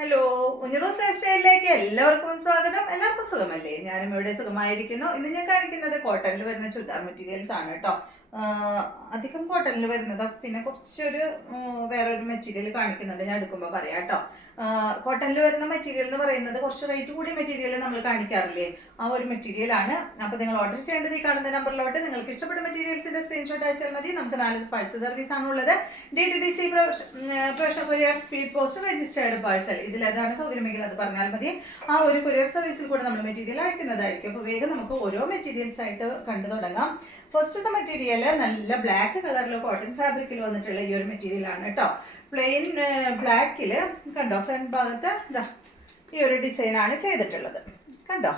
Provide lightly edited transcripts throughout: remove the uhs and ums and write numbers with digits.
Hello, ഉഞ്ഞിറോസ് life സ്റ്റൈലിലേക്ക് എല്ലാവർക്കും സ്വാഗതം. എല്ലാവർക്കും സുഖമല്ലേ? ഞാനും ഇവിടെ സുഖമായിരിക്കുന്നു. ഇന്ന് ഞാൻ കാണിക്കുന്നത് കോട്ടണിൽ വരുന്ന ചുരിദാർ മെറ്റീരിയൽസ് ആണ് കേട്ടോ. അധികം കോട്ടണിൽ വരുന്നത്, പിന്നെ കുറച്ചൊരു വേറൊരു മെറ്റീരിയൽ കാണിക്കുന്നുണ്ട്, ഞാൻ എടുക്കുമ്പോൾ പറയാം കേട്ടോ. കോട്ടണിൽ വരുന്ന മെറ്റീരിയൽ എന്ന് പറയുന്നത് കുറച്ച് റേറ്റ് കൂടിയ മെറ്റീരിയൽ നമ്മൾ കാണിക്കാറില്ലേ, ആ ഒരു മെറ്റീരിയൽ ആണ്. അപ്പോൾ നിങ്ങൾ ഓർഡർ ചെയ്യേണ്ടത് ഈ കാണുന്ന നമ്പറിലോട്ട് നിങ്ങൾക്ക് ഇഷ്ടപ്പെട്ട മെറ്റീരിയൽസിന്റെ സ്ക്രീൻഷോട്ട് അയച്ചാൽ മതി. നമുക്ക് 4 പാഴ്സൽ സർവീസ് ആണുള്ളത്. DTDC professional courier, speed post, registered parcel. ഇതിലേതാണ് സൗകര്യമെങ്കിൽ അത് പറഞ്ഞാൽ മതി. ആ ഒരു കൊറിയർ സർവീസിൽ കൂടെ നമ്മൾ മെറ്റീരിയൽ അയക്കുന്നതായിരിക്കും. അപ്പോൾ വേഗം നമുക്ക് ഓരോ മെറ്റീരിയൽസ് ആയിട്ട് കണ്ടു തുടങ്ങാം. ഫസ്റ്റത്തെ മെറ്റീരിയൽ നല്ല ബ്ലാക്ക് കളറിൽ കോട്ടൺ ഫാബ്രിക്കിൽ വന്നിട്ടുള്ള ഈ ഒരു മെറ്റീരിയൽ ആണ് കേട്ടോ. പ്ലെയിൻ ബ്ലാക്കിൽ കണ്ടോ, ഫ്രണ്ട് ഭാഗത്ത് ഇതാ ഈ ഒരു ഡിസൈൻ ആണ് ചെയ്തിട്ടുള്ളത്. കണ്ടോ,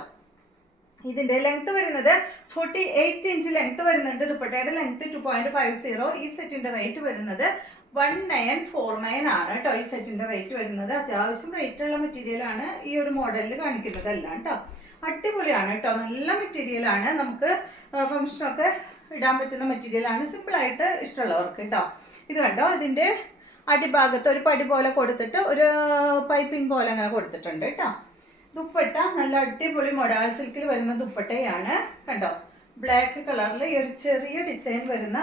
ഇതിന്റെ ലെങ്ത് വരുന്നത് 48 ഇഞ്ച് ലെങ്ത് വരുന്നുണ്ട്. ദുപ്പട്ടയുടെ ലെങ്ത് 2.50. ഈ സെറ്റിന്റെ റേറ്റ് വരുന്നത് 1949 ആണ് കേട്ടോ. ഈ സെറ്റിന്റെ റേറ്റ് വരുന്നത് അത്യാവശ്യം റേറ്റ് ഉള്ള മെറ്റീരിയൽ ആണ്. ഈ ഒരു മോഡലിൽ കാണിക്കുന്നതെല്ലാം കേട്ടോ അടിപൊളിയാണ് കേട്ടോ. നല്ല മെറ്റീരിയൽ ആണ്, നമുക്ക് ഫംഗ്ഷനൊക്കെ ഇടാൻ പറ്റുന്ന മെറ്റീരിയൽ ആണ്, സിമ്പിൾ ആയിട്ട് ഇഷ്ടമുള്ളവർക്ക് കേട്ടോ. ഇത് കണ്ടോ, ഇതിന്റെ അടിഭാഗത്ത് ഒരു പടി പോലെ കൊടുത്തിട്ട് ഒരു പൈപ്പിംഗ് പോലെ അങ്ങനെ കൊടുത്തിട്ടുണ്ട് കേട്ടോ. ദുപ്പട്ട നല്ല അടിപൊളി മൊഡാൾ സിൽക്കിൽ വരുന്ന ദുപ്പട്ടയാണ് കണ്ടോ. ബ്ലാക്ക് കളറിൽ ഈ ഒരു ചെറിയ ഡിസൈൻ വരുന്ന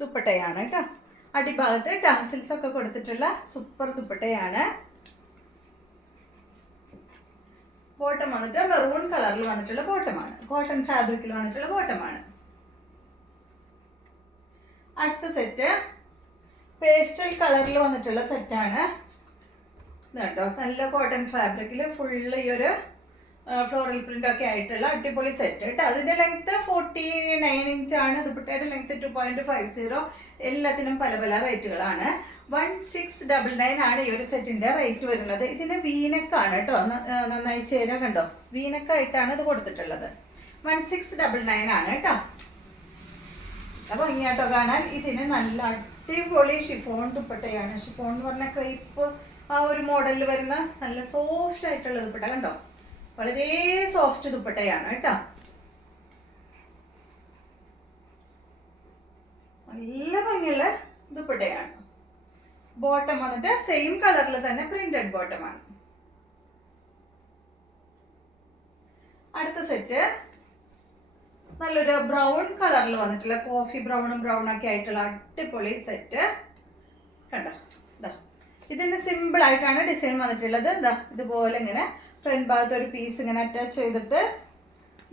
ദുപ്പട്ടയാണ് കേട്ടോ. അടിഭാഗത്ത് ടാസിൽസ് ഒക്കെ കൊടുത്തിട്ടുള്ള സൂപ്പർ ദുപ്പട്ടയാണ്. ബോട്ടം വന്നിട്ട് മെറൂൺ കളറിൽ വന്നിട്ടുള്ള ബോട്ടമാണ്, കോട്ടൺ ഫാബ്രിക്കിൽ വന്നിട്ടുള്ള ബോട്ടമാണ്. അടുത്ത സെറ്റ് പേസ്റ്റൽ കളറിൽ വന്നിട്ടുള്ള സെറ്റാണ്. ഇതുണ്ടോ, നല്ല കോട്ടൺ ഫാബ്രിക്കിൽ ഫുള്ള് ഈ ഒരു ഫ്ലോറൽ പ്രിന്റ് ഒക്കെ ആയിട്ടുള്ള അടിപൊളി സെറ്റ് കേട്ടോ. അതിന്റെ ലെങ്ത് 49 ഇഞ്ചാണ്. ദുപ്പട്ടയുടെ ലെങ്ത് 2.50. എല്ലാത്തിനും പല പല റേറ്റുകളാണ്. 1699 ആണ് ഈ ഒരു സെറ്റിന്റെ റേറ്റ് വരുന്നത്. ഇതിന് വീനക്കാണ് കേട്ടോ, നന്നായി ചേരാ കണ്ടോ, വീനക്കായിട്ടാണ് ഇത് കൊടുത്തിട്ടുള്ളത്. 1699 ആണ് കേട്ടോ. അപ്പൊ ഇങ്ങോട്ടോ കാണാൻ. ഇതിന് നല്ല അടിപൊളി ഷിഫോൺ ദുപ്പട്ടയാണ്. ഷിഫോൺ എന്ന് പറഞ്ഞ ക്രേപ്പ് ആ ഒരു മോഡലിൽ വരുന്ന നല്ല സോഫ്റ്റ് ആയിട്ടുള്ള ദുപ്പട്ട കണ്ടോ, വളരെ സോഫ്റ്റ് ദുപ്പട്ടയാണ് കേട്ടോ. നല്ല ഭംഗിയുള്ള ദുപ്പട്ടയാണ്. ബോട്ടം വന്നിട്ട് സെയിം കളറിൽ തന്നെ പ്രിന്റഡ് ബോട്ടമാണ്. അടുത്ത സെറ്റ് നല്ലൊരു ബ്രൗൺ കളറിൽ വന്നിട്ടുള്ള കോഫി ബ്രൗൺ ഒക്കെ ആയിട്ടുള്ള അടിപൊളി സെറ്റ് കണ്ടോ. ഇതാ ഇതിന്റെ സിമ്പിൾ ആയിട്ടാണ് ഡിസൈൻ വന്നിട്ടുള്ളത്. ഇതാ ഇതുപോലെ ഇങ്ങനെ ഫ്രണ്ട് ഭാഗത്ത് ഒരു പീസ് ഇങ്ങനെ അറ്റാച്ച് ചെയ്തിട്ട്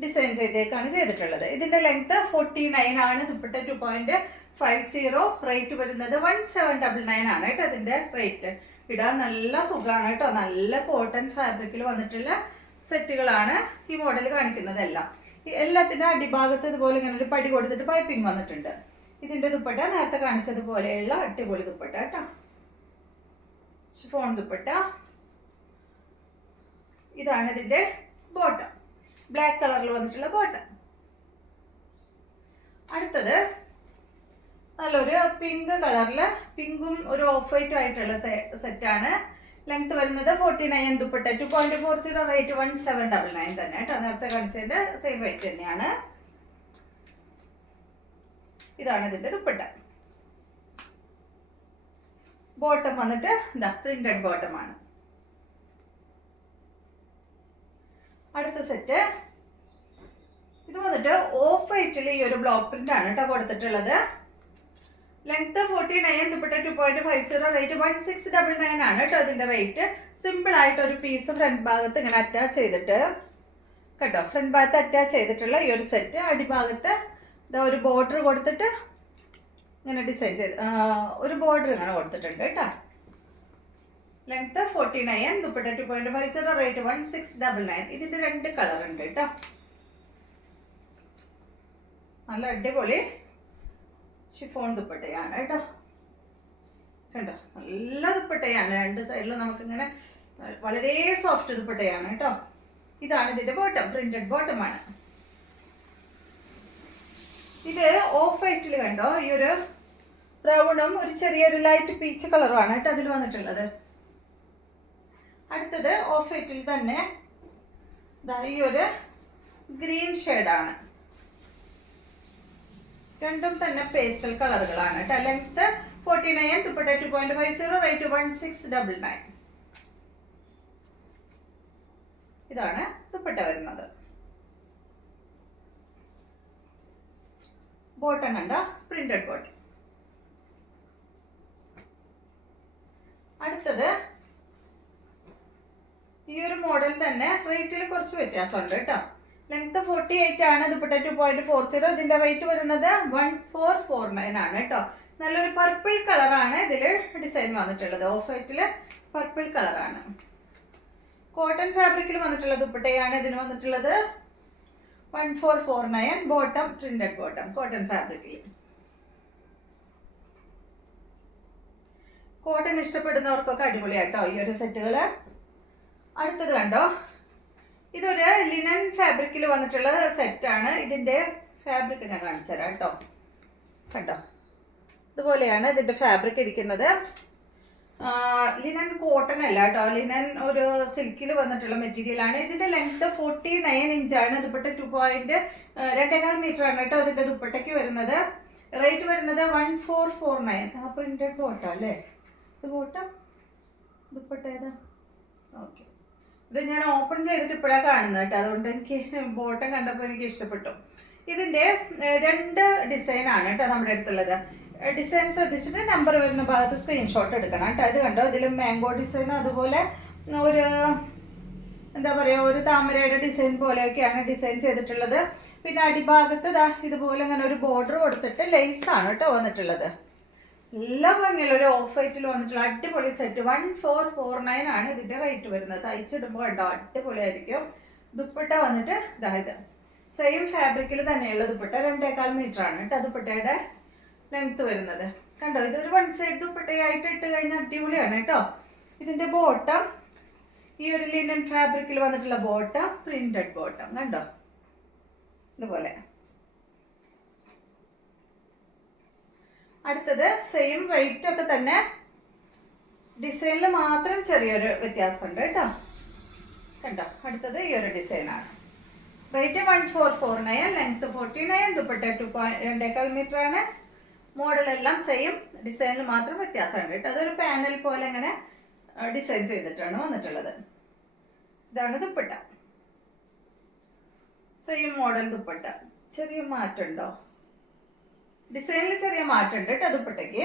ഡിസൈൻ ചെയ്തേക്കാണ് ചെയ്തിട്ടുള്ളത്. ഇതിന്റെ ലെങ്ത് 49 ആണ്. ദുപ്പട്ട 2.50. റേറ്റ് വരുന്നത് 1799 ആണ് കേട്ടോ. ഇതിന്റെ റേറ്റ് ഇടാൻ നല്ല സുഖമാണ് കേട്ടോ. നല്ല കോട്ടൺ ഫാബ്രിക്കിൽ വന്നിട്ടുള്ള സെറ്റുകളാണ് ഈ മോഡൽ കാണിക്കുന്നതെല്ലാം. ഈ എല്ലാത്തിൻ്റെ അടിഭാഗത്ത് ഇതുപോലെ ഇങ്ങനെ ഒരു പടി കൊടുത്തിട്ട് പൈപ്പിംഗ് വന്നിട്ടുണ്ട്. ഇതിന്റെ ദുപ്പട്ട നേരത്തെ കാണിച്ചതുപോലെയുള്ള അടിപൊളി ദുപ്പട്ട കേട്ടോ, ഷിഫോൺ ദുപ്പട്ട. ഇതാണ് ഇതിന്റെ ബോട്ടം, ബ്ലാക്ക് കളറിൽ വന്നിട്ടുള്ള ബോട്ടം. അടുത്തത് നല്ലൊരു പിങ്ക് കളറില്, പിങ്കും ഒരു ഓഫ് വൈറ്റും ആയിട്ടുള്ള സെറ്റാണ്. ലെങ്ത് വരുന്നത് 49. ദുപ്പട്ട 2.40. റേറ്റ് 1799 തന്നെ കേട്ടോ. നേരത്തെ കാണിച്ചതിന്റെ സെയിം റേറ്റ് തന്നെയാണ്. ഇതാണ് ഇതിന്റെ ദുപ്പട്ട. ബോട്ടം വന്നിട്ട് എന്താ പ്രിന്റഡ് ബോട്ടമാണ്. അടുത്ത സെറ്റ് ഇത് വന്നിട്ട് ഓഫ് വൈറ്റിൽ ഈ ഒരു ബ്ലോക്ക് പ്രിന്റ് ആണ് കേട്ടോ കൊടുത്തിട്ടുള്ളത്. ലെങ്ത് 49. ദുപ്പട്ട 2.50. റേറ്റ് 1699 ആണ് കേട്ടോ. ഇതിന്റെ റേറ്റ് സിമ്പിൾ ആയിട്ട് ഒരു പീസ് ഫ്രണ്ട് ഭാഗത്ത് ഇങ്ങനെ അറ്റാച്ച് ചെയ്തിട്ട് കേട്ടോ, ഫ്രണ്ട് ഭാഗത്ത് അറ്റാച്ച് ചെയ്തിട്ടുള്ള ഈ ഒരു സെറ്റ്. അടിഭാഗത്ത് ഇതാ ഒരു ബോർഡർ കൊടുത്തിട്ട് ഇങ്ങനെ ഡിസൈൻ ചെയ്ത് ഒരു ബോർഡർ ഇങ്ങനെ കൊടുത്തിട്ടുണ്ട് കേട്ടോ. ലെങ്ത് 49. ദുപ്പട്ട 2.50. റേറ്റ് 1699. ഇതിന്റെ 2 കളർ ഉണ്ട് കേട്ടോ. നല്ല അടിപൊളി ഷിഫോൺ ദുപ്പട്ടയാണ് കേട്ടോ. കണ്ടോ, നല്ല ദുപ്പട്ടയാണ്. 2 സൈഡിലും നമുക്കിങ്ങനെ വളരെ സോഫ്റ്റ് ദുപ്പട്ടയാണ് കേട്ടോ. ഇതാണ് ഇതിന്റെ ബോട്ടം, പ്രിന്റഡ് ബോട്ടമാണ്. ഇത് ഓഫ് വൈറ്റിൽ കണ്ടോ, ഈ ഒരു ബ്രൗണും ഒരു ചെറിയൊരു ലൈറ്റ് പീച്ച് കളറുമാണ് കേട്ടോ അതിൽ വന്നിട്ടുള്ളത്. അടുത്തത് ഓഫ് വൈറ്റിൽ തന്നെ ഈ ഒരു ഗ്രീൻ ഷെയ്ഡാണ്. രണ്ടും തന്നെ പേസ്റ്റൽ കളറുകളാണ് കേട്ടോ. ലെങ്ത് 49. ദുപ്പട്ട 2.50. റേറ്റ് 1699. ഇതാണ് ദുപ്പട്ട വരുന്നത്. ബോട്ടം കണ്ട പ്രിന്റഡ് ബോട്ടം. അടുത്തത് ഈ ഒരു മോഡൽ തന്നെ റേറ്റിൽ കുറച്ച് വ്യത്യാസമുണ്ട് കേട്ടോ. ലെങ്ത് 48 ആണ്, ദുപ്പട്ട 2.40. ഇതിന്റെ റേറ്റ് വരുന്നത് 1449 ആണ് കേട്ടോ. നല്ലൊരു പർപ്പിൾ കളറാണ് ഇതിൽ ഡിസൈൻ വന്നിട്ടുള്ളത്. ഓഫ് വൈറ്റില് പർപ്പിൾ കളറാണ്. കോട്ടൺ ഫാബ്രിക്കിൽ വന്നിട്ടുള്ള ദുപ്പട്ടയാണ് ഇതിന് വന്നിട്ടുള്ളത്. 1449. ബോട്ടം പ്രിന്റഡ് ബോട്ടം കോട്ടൺ ഫാബ്രിക്കിൽ. കോട്ടൺ ഇഷ്ടപ്പെടുന്നവർക്കൊക്കെ അടിപൊളിയാട്ടോ ഈ ഒരു സെറ്റുകള്. അടുത്തത് കണ്ടോ, ഇതൊരു ലിനൻ ഫാബ്രിക്കിൽ വന്നിട്ടുള്ള സെറ്റാണ്. ഇതിന്റെ ഫാബ്രിക് ഞാൻ കാണിച്ചു തരാം കേട്ടോ. കണ്ടോ, ഇതുപോലെയാണ് ഇതിന്റെ ഫാബ്രിക് ഇരിക്കുന്നത്. ലിനൻ കോട്ടൺ അല്ല കേട്ടോ, ലിനൻ ഒരു സിൽക്കിൽ വന്നിട്ടുള്ള മെറ്റീരിയൽ ആണ്. ഇതിന്റെ ലെങ്ത് 49 ഇഞ്ചാണ്. ദുപ്പട്ട 2.25 മീറ്റർ ആണ് കേട്ടോ ഇതിന്റെ ദുപ്പട്ടയ്ക്ക് വരുന്നത്. റേറ്റ് വരുന്നത് 1449. പ്രിന്റഡ് ബോട്ടം അല്ലേ ഇത്? ബോട്ടം ദുപ്പട്ട ഏതാ? ഓക്കെ, ഇത് ഞാൻ ഓപ്പൺ ചെയ്തിട്ട് ഇപ്പോഴാണ് കാണുന്നത് കേട്ടോ, അതുകൊണ്ട് എനിക്ക് ബോട്ടം കണ്ടപ്പോൾ എനിക്ക് ഇഷ്ടപ്പെട്ടു. ഇതിന്റെ 2 ഡിസൈൻ ആണ് കേട്ടോ നമ്മുടെ അടുത്തുള്ളത്. ഡിസൈൻ ശ്രദ്ധിച്ചിട്ട് നമ്പർ വരുന്ന ഭാഗത്ത് സ്ക്രീൻഷോട്ട് എടുക്കണം കേട്ടോ. ഇത് കണ്ടോ, ഇതിൽ മാംഗോ ഡിസൈനും അതുപോലെ ഒരു എന്താ പറയുക, ഒരു താമരയുടെ ഡിസൈൻ പോലെയൊക്കെയാണ് ഡിസൈൻ ചെയ്തിട്ടുള്ളത്. പിന്നെ അടിഭാഗത്ത് ഇതുപോലെ അങ്ങനെ ഒരു ബോർഡർ കൊടുത്തിട്ട് ലേസ് ആണ് കേട്ടോ വന്നിട്ടുള്ളത്. എല്ലാ ഭംഗിയുള്ള ഒരു ഓഫ് വൈറ്റിൽ വന്നിട്ടുള്ള അടിപൊളി സെറ്റ്. 1449 ആണ് ഇതിന്റെ റേറ്റ് വരുന്നത്. തയ്ച്ചിടുമ്പോൾ കണ്ടോ അടിപൊളിയായിരിക്കും. ദുപ്പട്ട വന്നിട്ട് ഇതായത് സെയിം ഫാബ്രിക്കിൽ തന്നെയുള്ള ദുപ്പട്ട 2.25 മീറ്റർ ആണ് കേട്ടോ ദുപ്പട്ടയുടെ ലെങ്ത് വരുന്നത്. കണ്ടോ, ഇതൊരു 1 സൈഡ് ദുപ്പട്ടയായിട്ട് ഇട്ട് കഴിഞ്ഞാൽ അടിപൊളിയാണ് കേട്ടോ. ഇതിന്റെ ബോട്ടം ഈ ഒരു ലിനൻ ഫാബ്രിക്കിൽ വന്നിട്ടുള്ള ബോട്ടം പ്രിന്റഡ് ബോട്ടം കണ്ടോ ഇതുപോലെ. അടുത്തത് സെയിം റേറ്റ് ഒക്കെ തന്നെ, ഡിസൈനിൽ മാത്രം ചെറിയൊരു വ്യത്യാസമുണ്ട് കേട്ടോ. കണ്ടോ, അടുത്തത് ഈ ഒരു ഡിസൈനാണ്. റേറ്റ് 1449, ലെങ്ത് 49, ദുപ്പട്ട 2.25 മീറ്റർ ആണ്. മോഡലെല്ലാം സെയിം, ഡിസൈനിൽ മാത്രം വ്യത്യാസമുണ്ട് കേട്ടോ. അതൊരു പാനൽ പോലെ ഇങ്ങനെ ഡിസൈൻ ചെയ്തിട്ടാണ് വന്നിട്ടുള്ളത്. ഇതാണ് ദുപ്പട്ട. Same model dupatta. ചെറിയ മാറ്റമുണ്ടോ? ഡിസൈനിൽ ചെറിയ മാറ്റമുണ്ട് കേട്ടോ ദുപ്പട്ടയ്ക്ക്.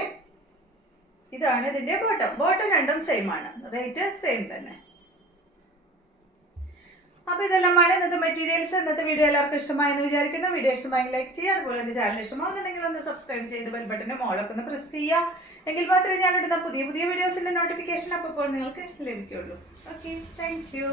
ഇതാണ് ഇതിന്റെ ബോട്ടം. ബോട്ടം രണ്ടും സെയിം ആണ്, റേറ്റ് സെയിം തന്നെ. അപ്പോൾ ഇതെല്ലാമാണ് ഇന്നത്തെ മെറ്റീരിയൽസ്. ഇന്നത്തെ വീഡിയോ എല്ലാവർക്കും ഇഷ്ടമായെന്ന് വിചാരിക്കുന്നു. വീഡിയോ ഇഷ്ടമായെങ്കിൽ ലൈക്ക് ചെയ്യുക. അതുപോലെ എൻ്റെ ചാനൽ ഇഷ്ടമാകുന്നുണ്ടെങ്കിൽ ഒന്ന് സബ്സ്ക്രൈബ് ചെയ്ത് ബെൽ ബട്ടൻ്റെ മോളൊക്കെ ഒന്ന് പ്രസ് ചെയ്യുക. എങ്കിൽ മാത്രമേ ഞാൻ ഇടുന്ന പുതിയ വീഡിയോസിൻ്റെ നോട്ടിഫിക്കേഷൻ അപ്പോൾ നിങ്ങൾക്ക് ലഭിക്കുകയുള്ളൂ. Okay, thank you.